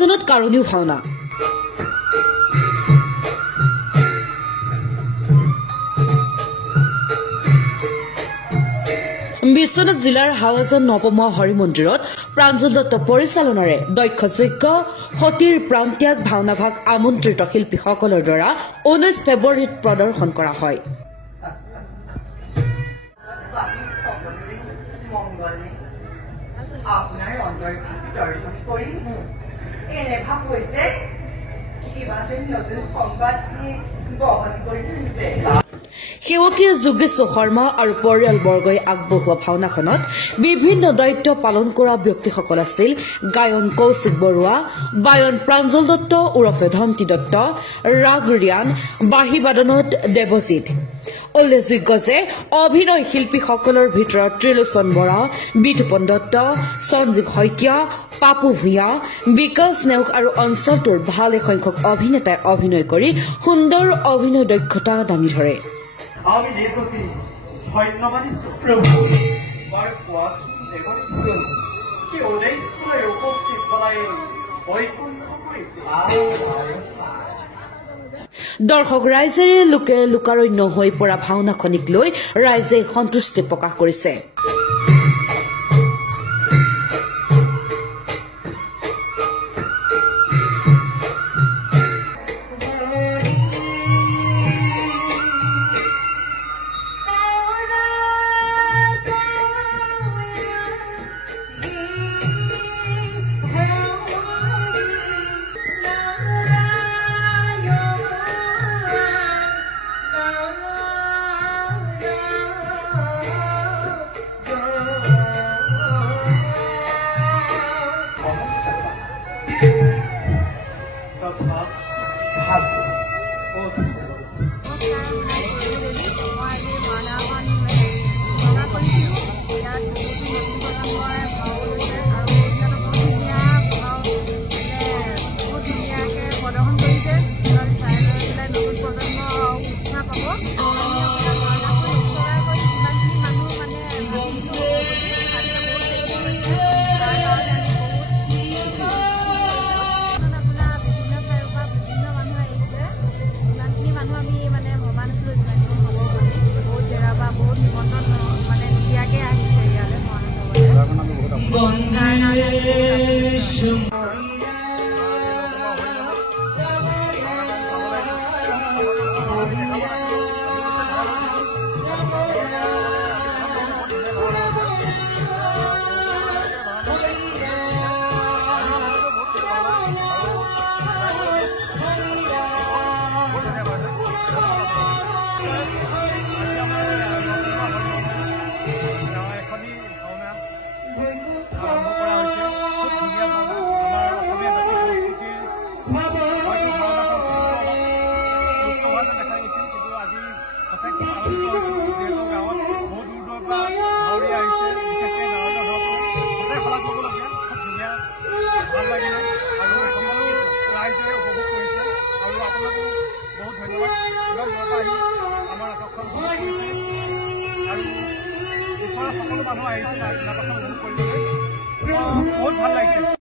যেনত কাৰণীও ভাওনা বিশ্বনাথ জিলাৰ হাৱাজান নৱমা হৰি মন্দিৰত প্ৰাঞ্জল দত্ত পৰিচালনাৰে দক্ষযজ্ঞ সতীৰ প্ৰান্ত্যাগ ভাওনাভাগ আমন্ত্ৰিত শিল্পীসকলৰ দ্বাৰা 19 ফেব্ৰুৱাৰীত প্ৰদৰ্শন কৰা হয়। সেৱকীয় যোগেশ্বৰ শৰ্মা আৰু পৰিয়ালবৰ্গই আগবঢ়োৱা ভাওনাখনত বিভিন্ন দায়িত্ব পালন কৰা ব্যক্তিসকল আছিল গায়ন কৌশিক বৰুৱা, বায়ন প্ৰাঞ্জল দত্ত ওৰফে ধন্তি দত্ত, ৰাগ ৰিয়ান, বাঁহী বাদনত দেৱজিৎ। উল্লেখযোগ্য যে অভিনয় শিল্পীসকলৰ ভিতৰত ত্ৰিলোচন বৰা, বিতুপন দত্ত, সঞ্জীৱ শইকীয়া, পাপু ভূঞা, বিকাশ নেওগ আৰু অঞ্চলটোৰ ভালে সংখ্যক অভিনেতাই অভিনয় কৰি সুন্দৰ অভিনয় দক্ষতা দাঙি ধৰে। আমি নিজকে ধন্যবাদ দিছো প্ৰভু বাৰ কোৱাচোন দেৱৰ কি উদ্দেশ্যৰে উপস্থিত বলাই বৈকুণ্ঠ কৰিছে। দৰ্শক ৰাইজেৰে লোকে লোকাৰণ্য হৈ পৰা ভাওনাখনিক লৈ ৰাইজে সন্তুষ্টি প্ৰকাশ কৰিছে। সকলো মানুহ আহিছে বহুত ভাল লাগিছে।